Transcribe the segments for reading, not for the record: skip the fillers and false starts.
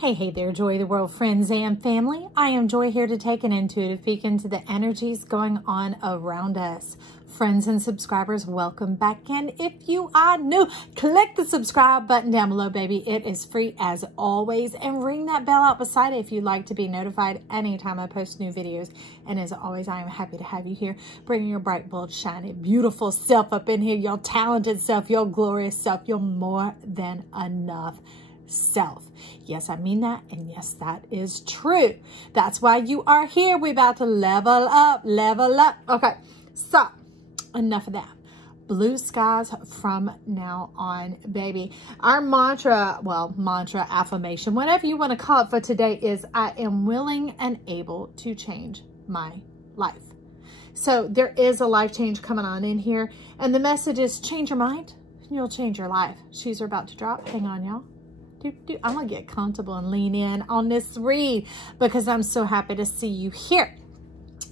Hey there, Joy of the World friends and family. I am Joy, here to take an intuitive peek into the energies going on around us. Friends and subscribers, welcome back in. If you are new, click the subscribe button down below, baby. It is free as always. And ring that bell out beside it if you'd like to be notified anytime I post new videos. And as always, I am happy to have you here, bringing your bright, bold, shiny, beautiful self up in here, your talented self, your glorious self, your more than enough self. Yes, I mean that, and yes, that is true. That's why you are here. We're about to level up, level up. Okay, so enough of that. Blue skies from now on, baby. Our mantra, affirmation, whatever you want to call it for today is, I am willing and able to change my life. So there is a life change coming on in here, and the message is change your mind, and you'll change your life. Shoes are about to drop. Hang on, y'all. I'm gonna get comfortable and lean in on this read because I'm so happy to see you here.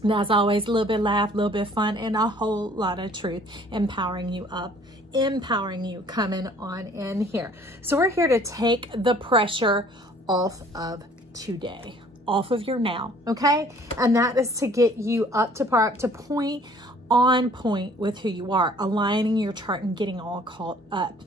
And as always, a little bit of laugh, a little bit of fun, and a whole lot of truth, empowering you up, empowering you coming on in here. So we're here to take the pressure off of today, off of your now, okay? And that is to get you up to par, up to point, on point with who you are, aligning your chart and getting all caught up.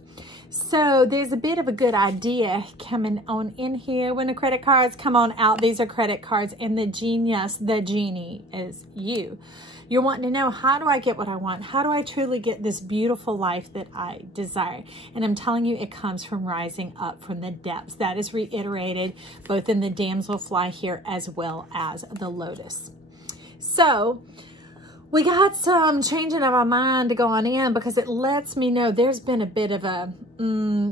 So there's a bit of a good idea coming on in here. When the credit cards come on out, these are credit cards, and the genius, the genie is you. You're wanting to know, how do I get what I want? How do I truly get this beautiful life that I desire? And I'm telling you, it comes from rising up from the depths. That is reiterated both in the damselfly here as well as the lotus. So we got some changing of our mind to go on in, because it lets me know there's been a bit of a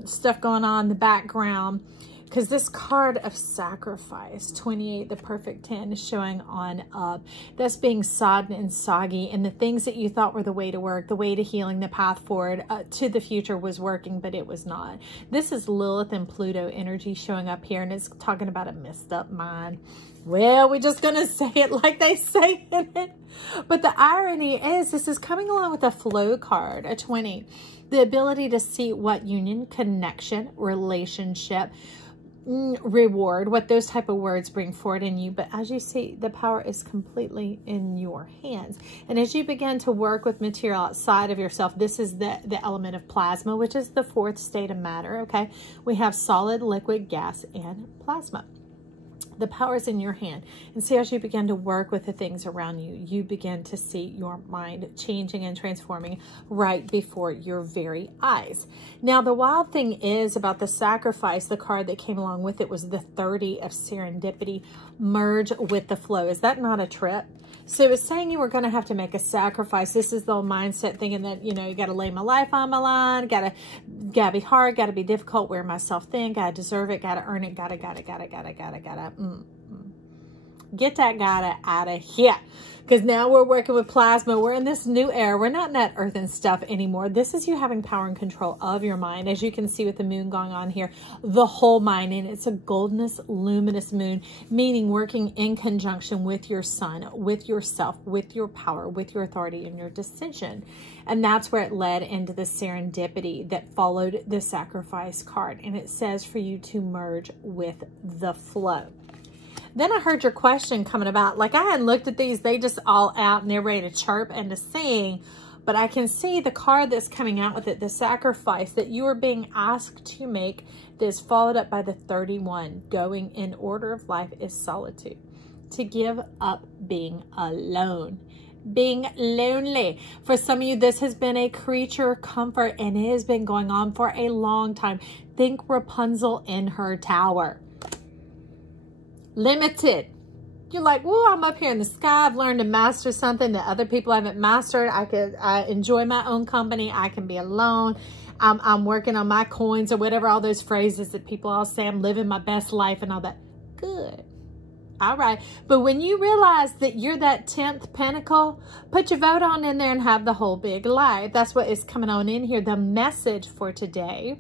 stuff going on in the background, because this card of sacrifice, 28, the perfect 10, is showing on up. That's being sodden and soggy, and the things that you thought were the way to work, the way to healing, the path forward to the future was working, but it was not. This is Lilith and Pluto energy showing up here, and it's talking about a messed up mind. Well, we're just going to say it like they say in it. But the irony is, this is coming along with a flow card, a 20. The ability to see what union, connection, relationship, reward, what those type of words bring forward in you. But as you see, the power is completely in your hands. And as you begin to work with material outside of yourself, this is the element of plasma, which is the fourth state of matter, okay? We have solid, liquid, gas, and plasma. The power is in your hand. And see, as you begin to work with the things around you, you begin to see your mind changing and transforming right before your very eyes. Now, the wild thing is about the sacrifice, the card that came along with it was the 30 of serendipity, merge with the flow. Is that not a trip? So it was saying you were going to have to make a sacrifice. This is the old mindset thinking that, you know, you got to lay my life on my line, got to be hard, got to be difficult, wear myself thin, got to deserve it, got to earn it, gotta. Get that gotta out of here. Because now we're working with plasma. We're in this new era. We're not in that earthen stuff anymore. This is you having power and control of your mind. As you can see with the moon going on here, the whole mind. And it's a goldenous, luminous moon, meaning working in conjunction with your sun, with yourself, with your power, with your authority and your decision. And that's where it led into the serendipity that followed the sacrifice card. And it says for you to merge with the flow. Then I heard your question coming about, like I hadn't looked at these, they just all out and they're ready to chirp and to sing. But I can see the card that's coming out with it, the sacrifice that you are being asked to make, this followed up by the 31. Going in order of life is solitude. To give up being alone. Being lonely. For some of you, this has been a creature comfort, and it has been going on for a long time. Think Rapunzel in her tower. Limited. You're like, well, I'm up here in the sky. I've learned to master something that other people haven't mastered. I enjoy my own company. I can be alone. I'm working on my coins or whatever, all those phrases that people all say. I'm living my best life and all that. Good. All right. But when you realize that you're that 10th pentacle, put your vote on in there and have the whole big life. That's what is coming on in here. The message for today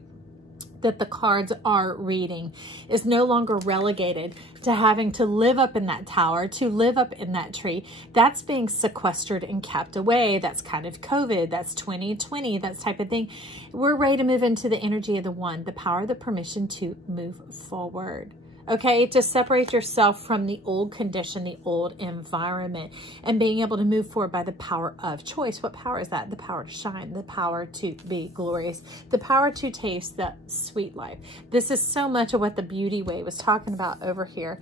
that the cards are reading is no longer relegated to having to live up in that tower, to live up in that tree. That's being sequestered and kept away. That's kind of COVID. That's 2020, that type of thing. We're ready to move into the energy of the one, the power, the permission to move forward. Okay, to separate yourself from the old condition, the old environment, and being able to move forward by the power of choice. What power is that? The power to shine, the power to be glorious, the power to taste the sweet life. This is so much of what the beauty way was talking about over here,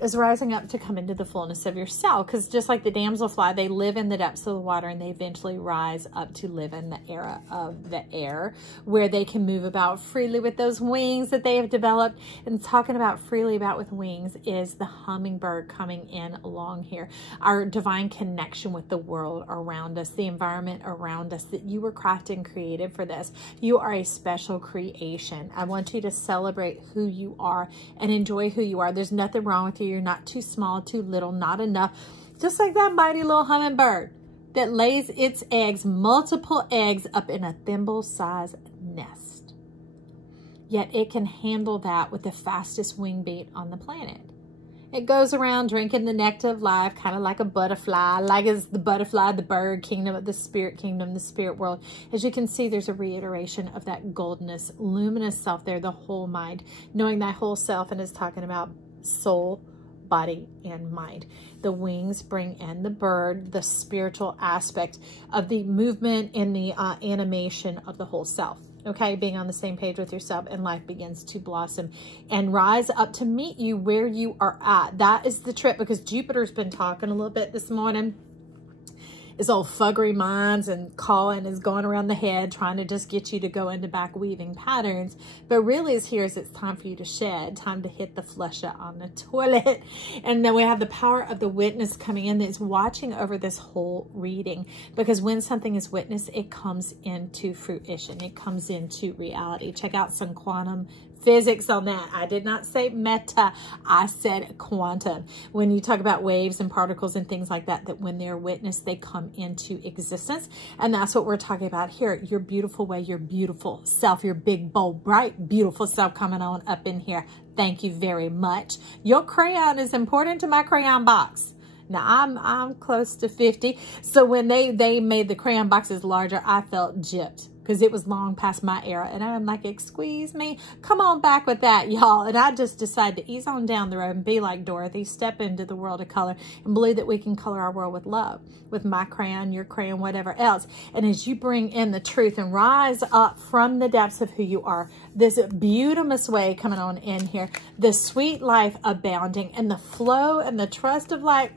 is rising up to come into the fullness of yourself. Because just like the damselfly, they live in the depths of the water and they eventually rise up to live in the era of the air, where they can move about freely with those wings that they have developed. And talking about freely about with wings is the hummingbird coming in along here. Our divine connection with the world around us, the environment around us, that you were crafted and created for this. You are a special creation. I want you to celebrate who you are and enjoy who you are. There's nothing wrong with you. You're not too small, too little, not enough. Just like that mighty little hummingbird that lays its eggs, multiple eggs, up in a thimble-sized nest. Yet it can handle that with the fastest wing beat on the planet. It goes around drinking the nectar of life, kind of like a butterfly, like it's the butterfly, the bird kingdom, the spirit world. As you can see, there's a reiteration of that goldness, luminous self there, the whole mind, knowing thy whole self, and is talking about soul, body, and mind. The wings bring in the bird, the spiritual aspect of the movement and the animation of the whole self. Okay, being on the same page with yourself, and life begins to blossom and rise up to meet you where you are at. That is the trip, because Jupiter's been talking a little bit this morning. His old fuggery minds and calling is going around the head, trying to just get you to go into back weaving patterns. But really is here is it's time for you to shed, time to hit the flusher on the toilet. And then we have the power of the witness coming in that's watching over this whole reading. Because when something is witnessed, it comes into fruition. It comes into reality. Check out some quantum physics on that. I did not say meta, I said quantum. When you talk about waves and particles and things like that, that when they're witnessed, they come into existence. And that's what we're talking about here. Your beautiful way, your beautiful self, your big, bold, bright, beautiful self coming on up in here. Thank you very much. Your crayon is important to my crayon box. Now, I'm close to 50. So when they made the crayon boxes larger, I felt gypped, because it was long past my era. And I'm like, excuse me, come on back with that, y'all. And I just decided to ease on down the road and be like Dorothy, step into the world of color and believe that we can color our world with love, with my crayon, your crayon, whatever else. And as you bring in the truth and rise up from the depths of who you are, this beautiful way coming on in here, the sweet life abounding and the flow and the trust of like,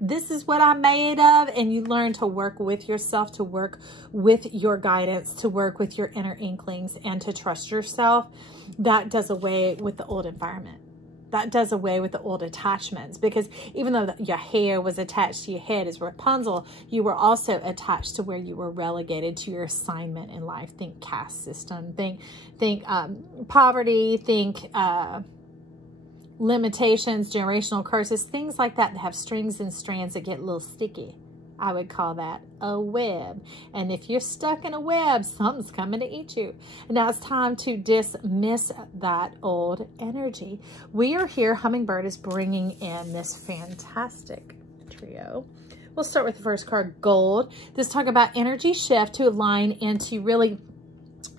this is what I'm made of. And you learn to work with yourself, to work with your guidance, to work with your inner inklings, and to trust yourself. That does away with the old environment. That does away with the old attachments, because even though your hair was attached to your head as Rapunzel, you were also attached to where you were relegated to your assignment in life. Think caste system, think poverty, think limitations, generational curses, things like that have strings and strands that get a little sticky. I would call that a web. And if you're stuck in a web, something's coming to eat you. And now it's time to dismiss that old energy. We are here. Hummingbird is bringing in this fantastic trio. We'll start with the first card, Gold. This talk about energy shift to align and to really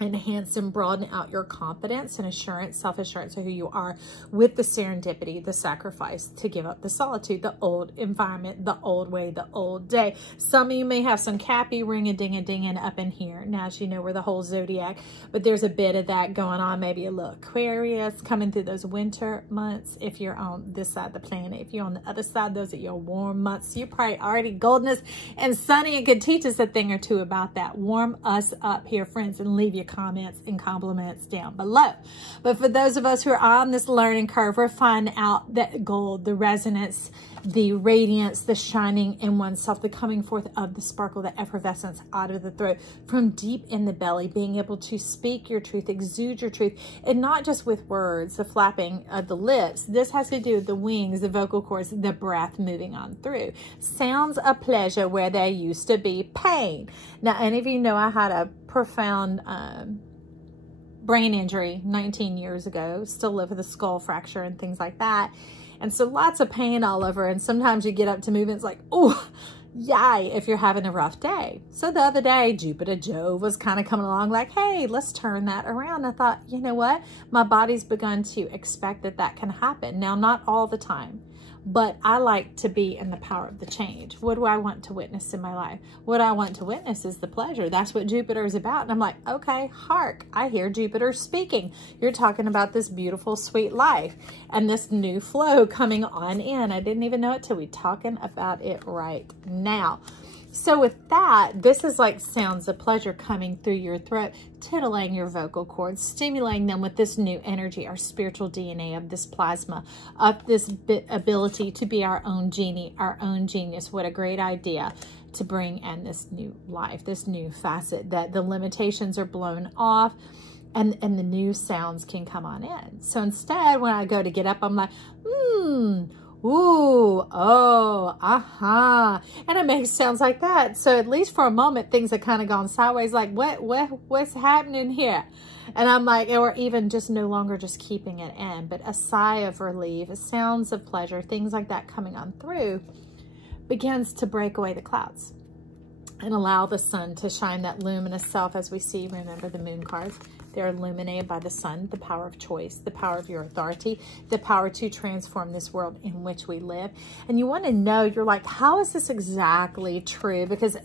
enhance and broaden out your confidence and assurance, self-assurance of who you are, with the serendipity, the sacrifice to give up the solitude, the old environment, the old way, the old day. Some of you may have some cappy ring-a-ding-a-dinging up in here. Now, as you know, we're the whole zodiac, but there's a bit of that going on. Maybe a little Aquarius coming through those winter months if you're on this side of the planet. If you're on the other side, those are your warm months. You're probably already goldenness and sunny and could teach us a thing or two about that. Warm us up here, friends, and leave your comments and compliments down below. But for those of us who are on this learning curve, we're finding out that gold, the resonance, the radiance, the shining in oneself, the coming forth of the sparkle, the effervescence out of the throat, from deep in the belly, being able to speak your truth, exude your truth, and not just with words, the flapping of the lips. This has to do with the wings, the vocal cords, the breath moving on through. Sounds of pleasure where there used to be pain. Now, any of you know I had a profound brain injury 19 years ago, still live with a skull fracture and things like that. And so lots of pain all over. And sometimes you get up to move and it's like, oh, Yay, if you're having a rough day. So the other day, Jupiter Jove was kind of coming along like, hey, let's turn that around. I thought, you know what? My body's begun to expect that that can happen. Now, not all the time, but I like to be in the power of the change. What do I want to witness in my life? What I want to witness is the pleasure. That's what Jupiter is about. And I'm like, okay, hark, I hear Jupiter speaking. You're talking about this beautiful, sweet life and this new flow coming on in. I didn't even know it till we talking about it right now. So with that, this is like sounds of pleasure coming through your throat, titillating your vocal cords, stimulating them with this new energy, our spiritual DNA of this plasma, of this ability to be our own genie, our own genius. What a great idea to bring in this new life, this new facet, that the limitations are blown off and the new sounds can come on in. So instead, when I go to get up, I'm like, ooh, oh, aha. And it makes sounds like that. So at least for a moment, things have kind of gone sideways. Like, what's happening here? And I'm like, or even just no longer just keeping it in, but a sigh of relief, sounds of pleasure, things like that coming on through begins to break away the clouds and allow the sun to shine that luminous self as we see. Remember the moon cards. They're illuminated by the sun, the power of choice, the power of your authority, the power to transform this world in which we live. And you want to know, you're like, how is this exactly true? Because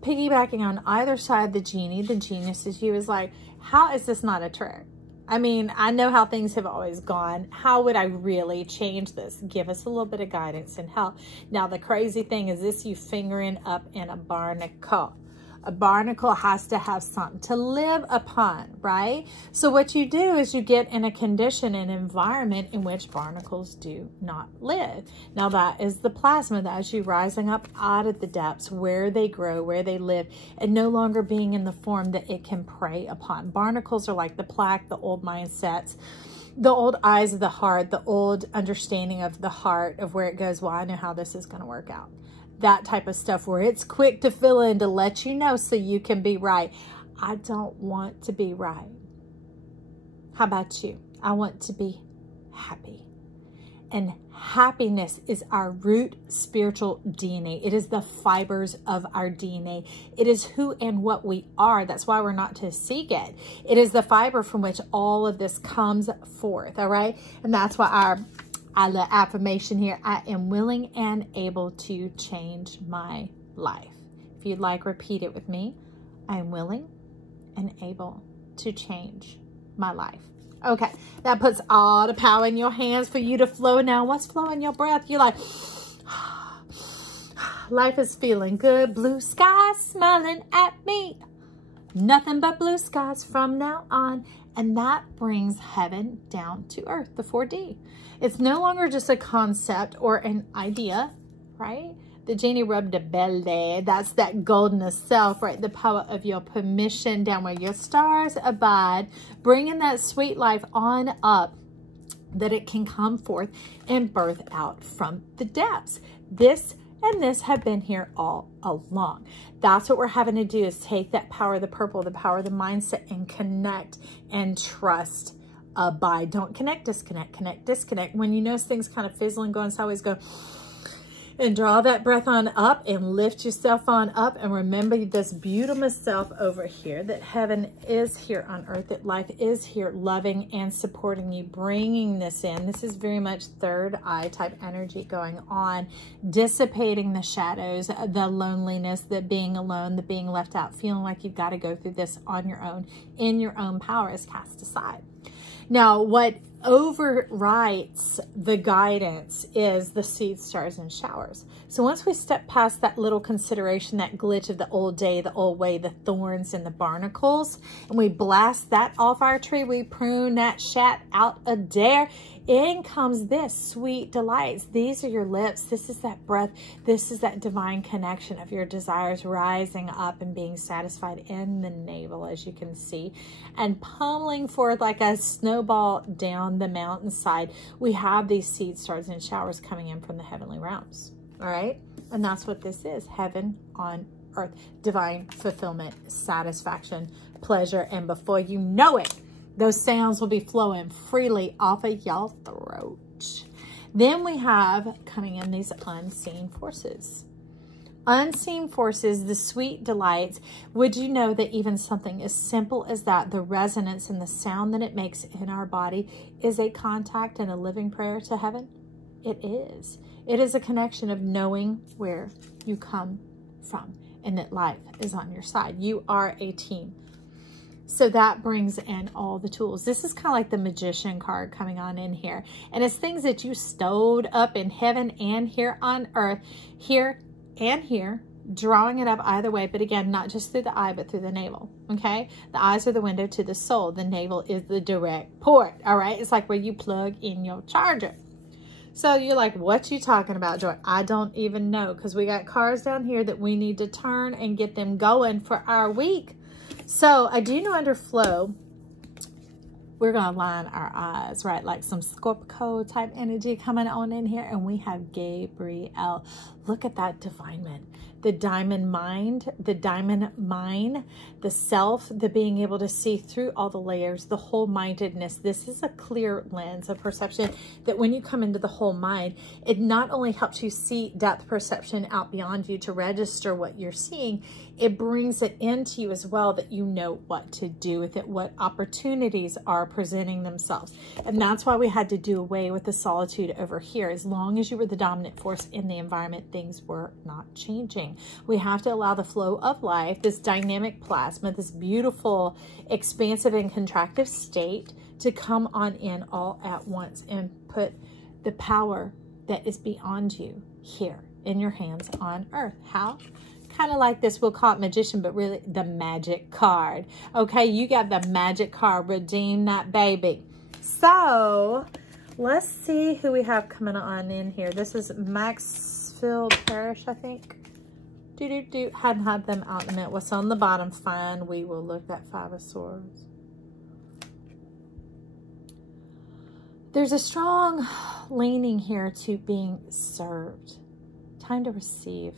piggybacking on either side, the genie, the genius is you, is like, how is this not a trick? I mean, I know how things have always gone. How would I really change this? Give us a little bit of guidance and help. Now, the crazy thing is this, you fingering up in a barnacle. A barnacle has to have something to live upon, right? So what you do is you get in a condition, an environment in which barnacles do not live. Now that is the plasma, that is you rising up out of the depths where they grow, where they live, and no longer being in the form that it can prey upon. Barnacles are like the plaque, the old mindsets, the old eyes of the heart, the old understanding of the heart of where it goes, well, I know how this is going to work out. That type of stuff where it's quick to fill in to let you know so you can be right. I don't want to be right. How about you? I want to be happy. And happiness is our root spiritual DNA. It is the fibers of our DNA. It is who and what we are. That's why we're not to seek it. It is the fiber from which all of this comes forth, all right? And that's why our affirmation here, I am willing and able to change my life. If you'd like, repeat it with me. I am willing and able to change my life. Okay, that puts all the power in your hands for you to flow now. What's flowing your breath? You're like, life is feeling good. Blue skies smiling at me. Nothing but blue skies from now on. And that brings heaven down to earth, the 4D. It's no longer just a concept or an idea, right? The genie rubbed the belly. That's that golden self, right? The power of your permission down where your stars abide, bringing that sweet life on up that it can come forth and birth out from the depths. This and this have been here all along. That's what we're having to do, is take that power of the purple, the power of the mindset, and connect and trust. Abide. Don't connect, disconnect, connect, disconnect. When you notice things kind of fizzling, going sideways, go and draw that breath on up and lift yourself on up. And remember this beautiful self over here, that heaven is here on earth, that life is here loving and supporting you, bringing this in. This is very much third eye type energy going on, dissipating the shadows, the loneliness, the being alone, the being left out, feeling like you've got to go through this on your own, in your own power, is cast aside. Now, what overrides the guidance is the seeds, stars, and showers. So once we step past that little consideration, that glitch of the old day, the old way, the thorns and the barnacles, and we blast that off our tree, we prune that shat out of there, in comes this sweet delights. These are your lips. This is that breath. This is that divine connection of your desires rising up and being satisfied in the navel, as you can see, and pummeling forth like a snowball down the mountainside. We have these seeds, stars, and showers coming in from the heavenly realms. All right. And that's what this is. Heaven on earth, divine fulfillment, satisfaction, pleasure. And before you know it, those sounds will be flowing freely off of y'all's throat. Then we have coming in these unseen forces. Unseen forces, the sweet delights. Would you know that even something as simple as that, the resonance and the sound that it makes in our body, is a contact and a living prayer to heaven? It is. It is a connection of knowing where you come from and that life is on your side. You are a team. So that brings in all the tools. This is kind of like the magician card coming on in here. And it's things that you stowed up in heaven and here on earth, here and here, drawing it up either way. But again, not just through the eye, but through the navel. Okay. The eyes are the window to the soul. The navel is the direct port. All right. It's like where you plug in your charger. So you're like, what you talking about, Joy? I don't even know, because we got cards down here that we need to turn and get them going for our week. So I do know under flow, we're going to line our eyes, right? Like some Scorpio type energy coming on in here. And we have Gabriel. Look at that divinement. The diamond mind, the diamond mind, the self, the being able to see through all the layers, the whole mindedness. This is a clear lens of perception that when you come into the whole mind, it not only helps you see depth perception out beyond you to register what you're seeing, it brings it into you as well, that you know what to do with it, what opportunities are presenting themselves. And that's why we had to do away with the solitude over here. As long as you were the dominant force in the environment, things were not changing. We have to allow the flow of life, this dynamic plasma, this beautiful, expansive and contractive state to come on in all at once and put the power that is beyond you here in your hands on earth. How? Kind of like this, we'll call it magician, but really the magic card. Okay, you got the magic card. Redeem that baby. So let's see who we have coming on in here. This is Maxfield Parrish, I think. Hadn't had them out in a minute. What's on the bottom? Fine. We will look at Five of Swords. There's a strong leaning here to being served. Time to receive,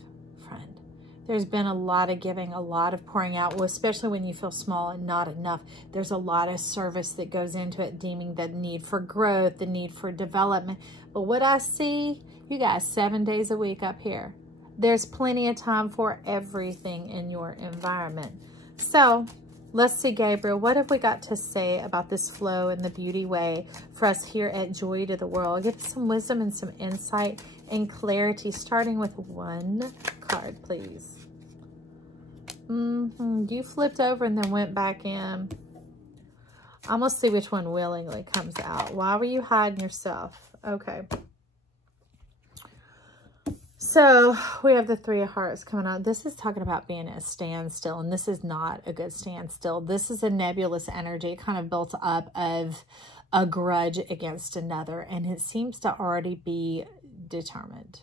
friend. There's been a lot of giving, a lot of pouring out, well, especially when you feel small and not enough. There's a lot of service that goes into it, deeming the need for growth, the need for development. But what I see, you guys, 7 days a week up here. There's plenty of time for everything in your environment. So let's see, Gabriel, what have we got to say about this flow and the beauty way for us here at Joy to the World? Give us some wisdom and some insight and clarity, starting with one card, please. You flipped over and then went back in. I'm going to see which one willingly comes out. Why were you hiding yourself? Okay. So we have the Three of Hearts coming out. This is talking about being at a standstill, and this is not a good standstill. This is a nebulous energy kind of built up of a grudge against another, and it seems to already be determined.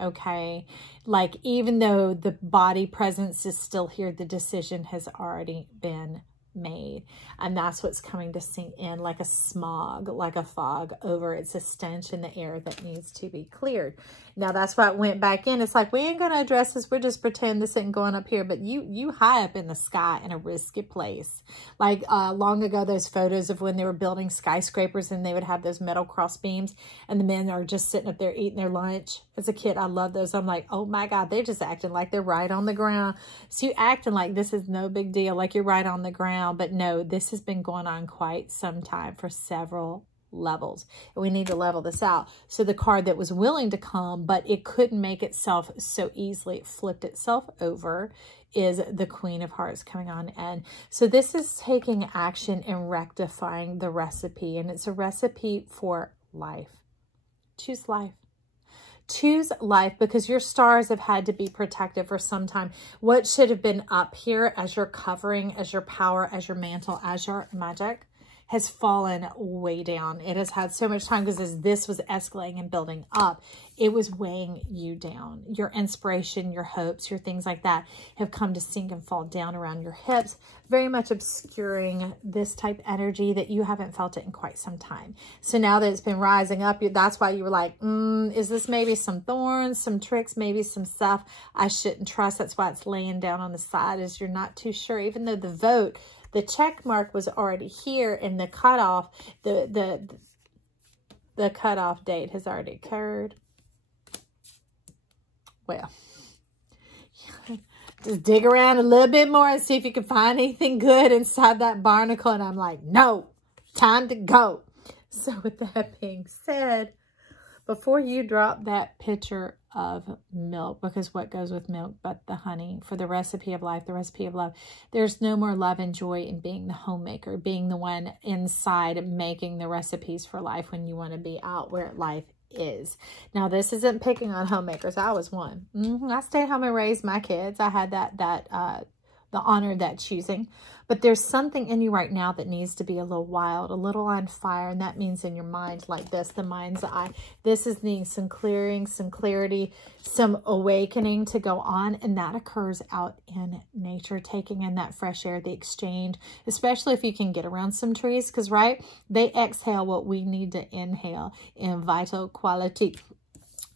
Okay, like even though the body presence is still here, the decision has already been made, and that's what's coming to sink in like a smog, like a fog over. It's a stench in the air that needs to be cleared. Now that's why it went back in. It's like, we ain't gonna address this, we're just pretend this ain't going up here. But you high up in the sky in a risky place. Like long ago, those photos of when they were building skyscrapers and they would have those metal cross beams and the men are just sitting up there eating their lunch. As a kid, I love those. I'm like, oh my God, they're just acting like they're right on the ground. So you acting like this is no big deal, like you're right on the ground. But no, this has been going on quite some time for several levels. And we need to level this out. So the card that was willing to come, but it couldn't make itself so easily, it flipped itself over, is the Queen of Hearts coming on in. So this is taking action and rectifying the recipe. And it's a recipe for life. Choose life. Choose life, because your stars have had to be protected for some time. What should have been up here as your covering, as your power, as your mantle, as your magic, has fallen way down. It has had so much time, because as this was escalating and building up, it was weighing you down. Your inspiration, your hopes, your things like that have come to sink and fall down around your hips, very much obscuring this type energy that you haven't felt it in quite some time. So now that it's been rising up, that's why you were like, is this maybe some thorns, some tricks, maybe some stuff I shouldn't trust? That's why it's laying down on the side, is you're not too sure, even though the vote, the check mark was already here, and the cutoff, the cutoff date has already occurred. Well, Just dig around a little bit more and see if you can find anything good inside that barnacle. And I'm like, no, time to go. So with that being said, before you drop that pitcher of milk, because what goes with milk but the honey for the recipe of life, the recipe of love, there's no more love and joy in being the homemaker, being the one inside making the recipes for life when you want to be out where life is. Now, this isn't picking on homemakers. I was one. I stayed home and raised my kids. I had the honor of that choosing. But there's something in you right now that needs to be a little wild, a little on fire. And that means in your mind like this, the mind's eye. This is needing some clearing, some clarity, some awakening to go on. And that occurs out in nature, taking in that fresh air, the exchange, especially if you can get around some trees. Because, right, they exhale what we need to inhale in vital quality.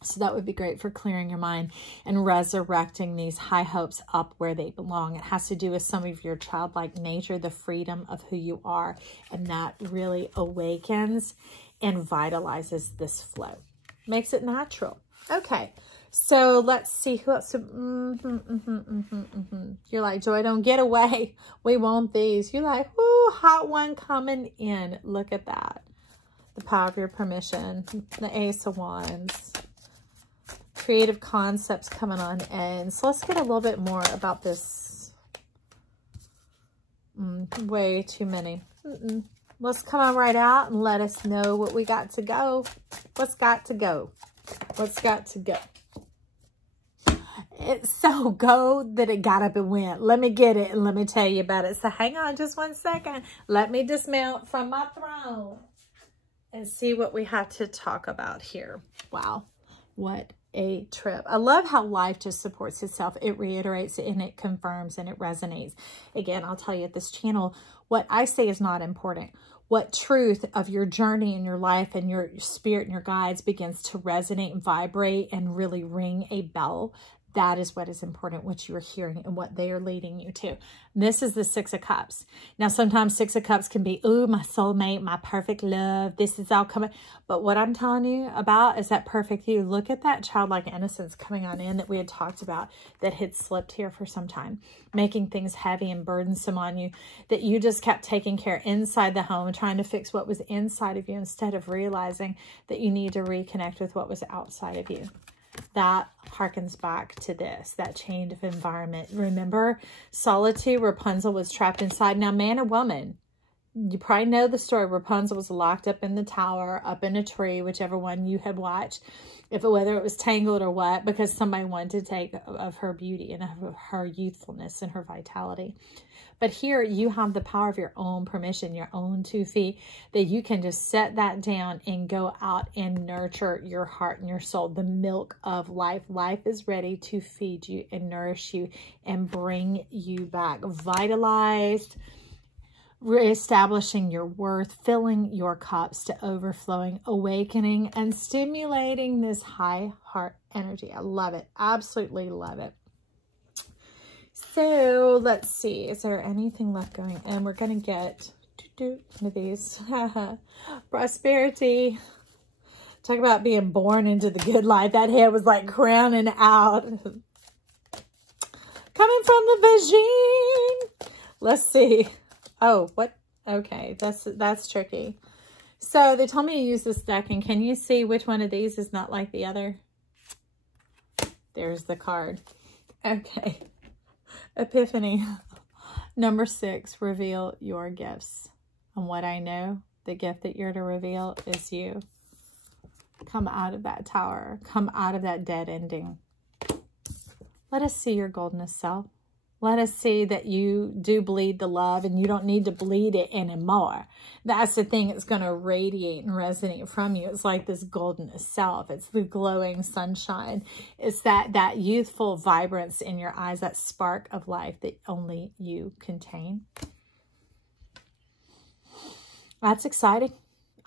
So that would be great for clearing your mind and resurrecting these high hopes up where they belong. It has to do with some of your childlike nature, the freedom of who you are. And that really awakens and vitalizes this flow. Makes it natural. Okay. So let's see who else. You're like, Joy, don't get away. We want these. You're like, ooh, hot one coming in. Look at that. The power of your permission. The Ace of Wands. Creative concepts coming on in. So let's get a little bit more about this. Way too many. Let's come on right out and let us know what we got to go. What's got to go? What's got to go? It's so go that it got up and went. Let me get it and let me tell you about it. So hang on just 1 second. Let me dismount from my throne and see what we have to talk about here. Wow. What a trip. I love how life just supports itself. It reiterates and it confirms and it resonates. Again, I'll tell you at this channel, what I say is not important. What truth of your journey in your life and your spirit and your guides begins to resonate and vibrate and really ring a bell, that is what is important, what you are hearing and what they are leading you to. This is the Six of Cups. Now, sometimes Six of Cups can be, ooh, my soulmate, my perfect love. This is all coming. But what I'm telling you about is that perfect you. Look at that childlike innocence coming on in that we had talked about that had slipped here for some time, making things heavy and burdensome on you, that you just kept taking care inside the home, trying to fix what was inside of you instead of realizing that you need to reconnect with what was outside of you. That harkens back to this, that change of environment. Remember, solitude, Rapunzel was trapped inside. Now, man or woman, you probably know the story. Rapunzel was locked up in the tower, up in a tree, whichever one you had watched, whether it was Tangled or what, because somebody wanted to take of her beauty and of her youthfulness and her vitality. But here you have the power of your own permission, your own 2 feet, that you can just set that down and go out and nurture your heart and your soul, the milk of life. Life is ready to feed you and nourish you and bring you back vitalized, reestablishing your worth, filling your cups to overflowing, awakening, and stimulating this high heart energy. I love it. Absolutely love it. So let's see, is there anything left going? And we're going to get one of these. Prosperity. Talk about being born into the good life. That head was like crowning out. Coming from the vagine. Let's see. Oh, what? Okay, that's tricky. So they told me to use this deck, and can you see which one of these is not like the other? There's the card. Okay. Epiphany. Number 6, reveal your gifts. And what I know, the gift that you're to reveal is you. Come out of that tower. Come out of that dead ending. Let us see your golden self. Let us see that you do bleed the love and you don't need to bleed it anymore. That's the thing that's going to radiate and resonate from you. It's like this golden self. It's the glowing sunshine. It's that youthful vibrance in your eyes, that spark of life that only you contain. That's exciting.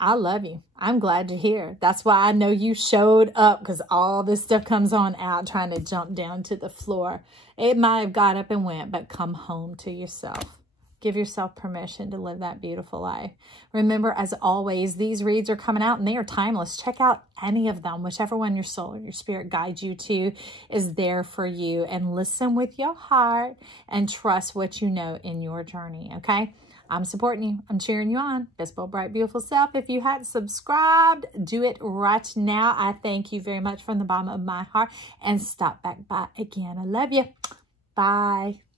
I love you. I'm glad you're here. That's why I know you showed up, because all this stuff comes on out trying to jump down to the floor. It might have got up and went, but come home to yourself. Give yourself permission to live that beautiful life. Remember, as always, these reads are coming out and they are timeless. Check out any of them. Whichever one your soul or your spirit guides you to is there for you. And listen with your heart and trust what you know in your journey, okay? I'm supporting you. I'm cheering you on. Best bold, bright, beautiful self. If you hadn't subscribed, do it right now. I thank you very much from the bottom of my heart. And stop back by again. I love you. Bye.